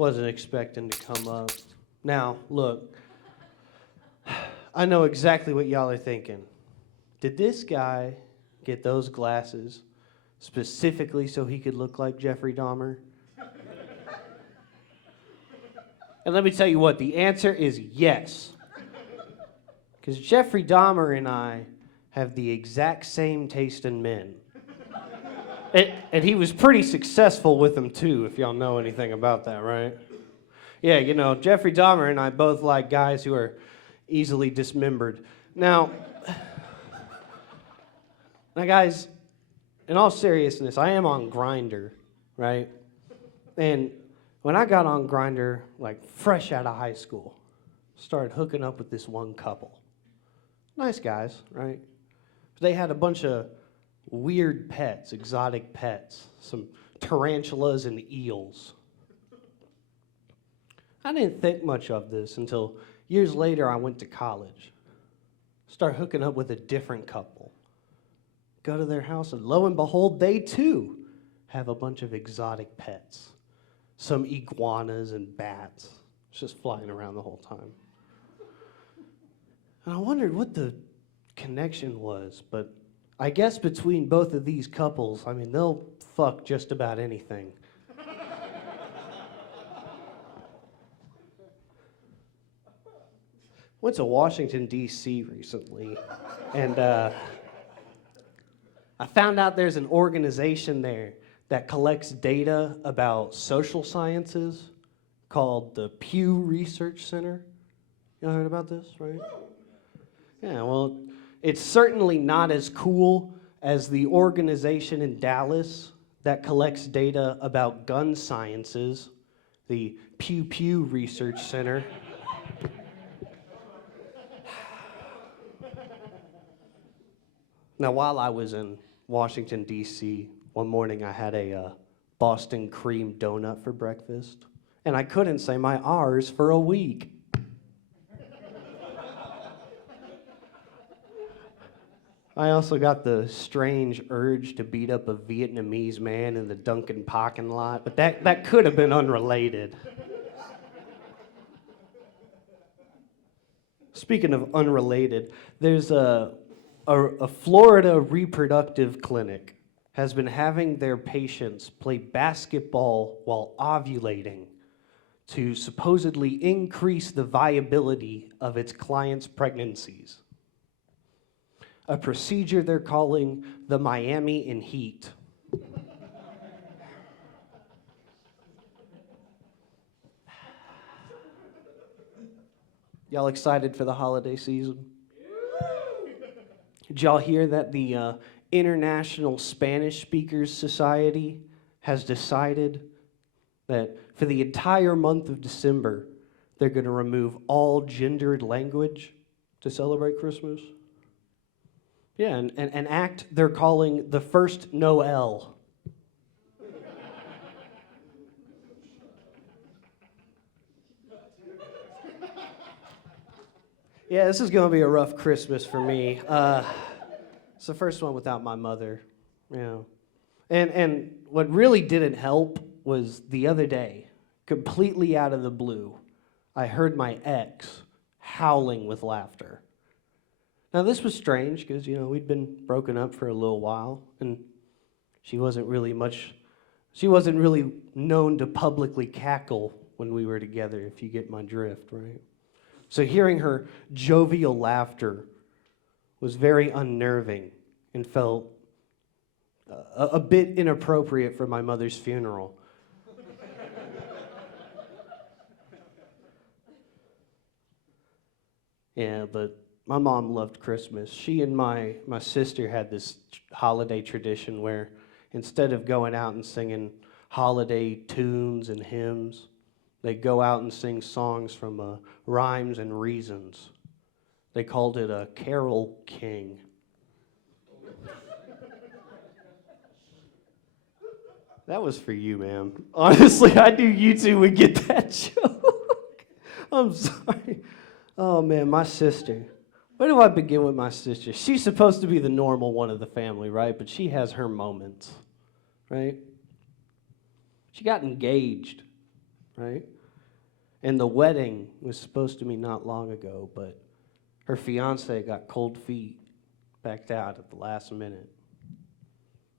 Wasn't expecting to come up. Now, look, I know exactly what y'all are thinking. Did this guy get those glasses specifically so he could look like Jeffrey Dahmer? And let me tell you what, the answer is yes. Because Jeffrey Dahmer and I have the exact same taste in men. And he was pretty successful with them too, if y'all know anything about that, right? Yeah, you know, Jeffrey Dahmer and I both like guys who are easily dismembered. Now guys, in all seriousness, I am on Grindr, right? And when I got on Grindr, like fresh out of high school, started hooking up with this one couple. Nice guys, right? They had a bunch of weird pets, exotic pets, some tarantulas and eels. I didn't think much of this until years later I went to college. Start hooking up with a different couple. Go to their house and lo and behold, they too have a bunch of exotic pets. Some iguanas and bats. It's just flying around the whole time. And I wondered what the connection was, but I guess between both of these couples, I mean, they'll fuck just about anything. Went to Washington, D.C. recently, and I found out there's an organization there that collects data about social sciences called the Pew Research Center. Y'all heard about this, right? Yeah, well, it's certainly not as cool as the organization in Dallas that collects data about gun sciences, the Pew Research Center. Now, while I was in Washington, D.C., one morning I had a Boston cream donut for breakfast, and I couldn't say my R's for a week. I also got the strange urge to beat up a Vietnamese man in the Dunkin' parking lot, but that could have been unrelated. Speaking of unrelated, there's a Florida reproductive clinic has been having their patients play basketball while ovulating to supposedly increase the viability of its clients' pregnancies. A procedure they're calling the Miami in Heat. Y'all excited for the holiday season? Did y'all hear that the International Spanish Speakers Society has decided that for the entire month of December, they're going to remove all gendered language to celebrate Christmas? Yeah, and an act they're calling the First Noel. Yeah, this is going to be a rough Christmas for me. It's the first one without my mother. Yeah. And what really didn't help was the other day, completely out of the blue, I heard my ex howling with laughter. Now, this was strange because, you know, we'd been broken up for a little while, and she wasn't really known to publicly cackle when we were together, if you get my drift, right? So hearing her jovial laughter was very unnerving and felt a bit inappropriate for my mother's funeral. Yeah, but my mom loved Christmas. She and my sister had this holiday tradition where instead of going out and singing holiday tunes and hymns, they'd go out and sing songs from Rhymes and Reasons. They called it a Carol King. That was for you, ma'am. Honestly, I knew you two would get that joke. I'm sorry. Oh, man, my sister. Where do I begin with my sister? She's supposed to be the normal one of the family, right? But she has her moments, right? She got engaged, right? And the wedding was supposed to be not long ago, but her fiance got cold feet, backed out at the last minute.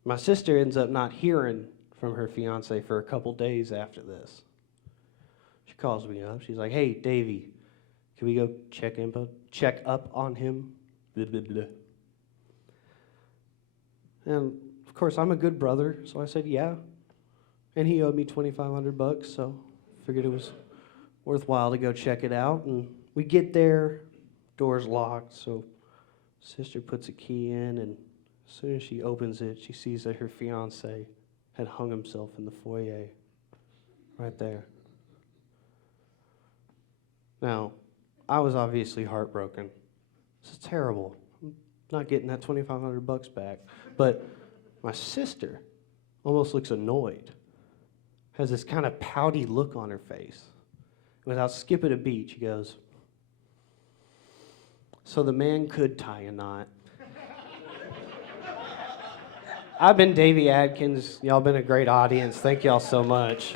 My sister ends up not hearing from her fiance for a couple days after this. She calls me up. She's like, "Hey, Davy, can we go check up on him?" Blah, blah, blah. And of course, I'm a good brother, so I said, "Yeah." And he owed me $2,500, so figured it was worthwhile to go check it out. And we get there, door's locked, so sister puts a key in, and as soon as she opens it, she sees that her fiance had hung himself in the foyer, right there. Now, I was obviously heartbroken. This is terrible. I'm not getting that $2,500 back. But my sister almost looks annoyed, has this kind of pouty look on her face. Without skipping a beat, she goes, "So the man could tie a knot." I've been Davy Adkins. Y'all been a great audience. Thank y'all so much.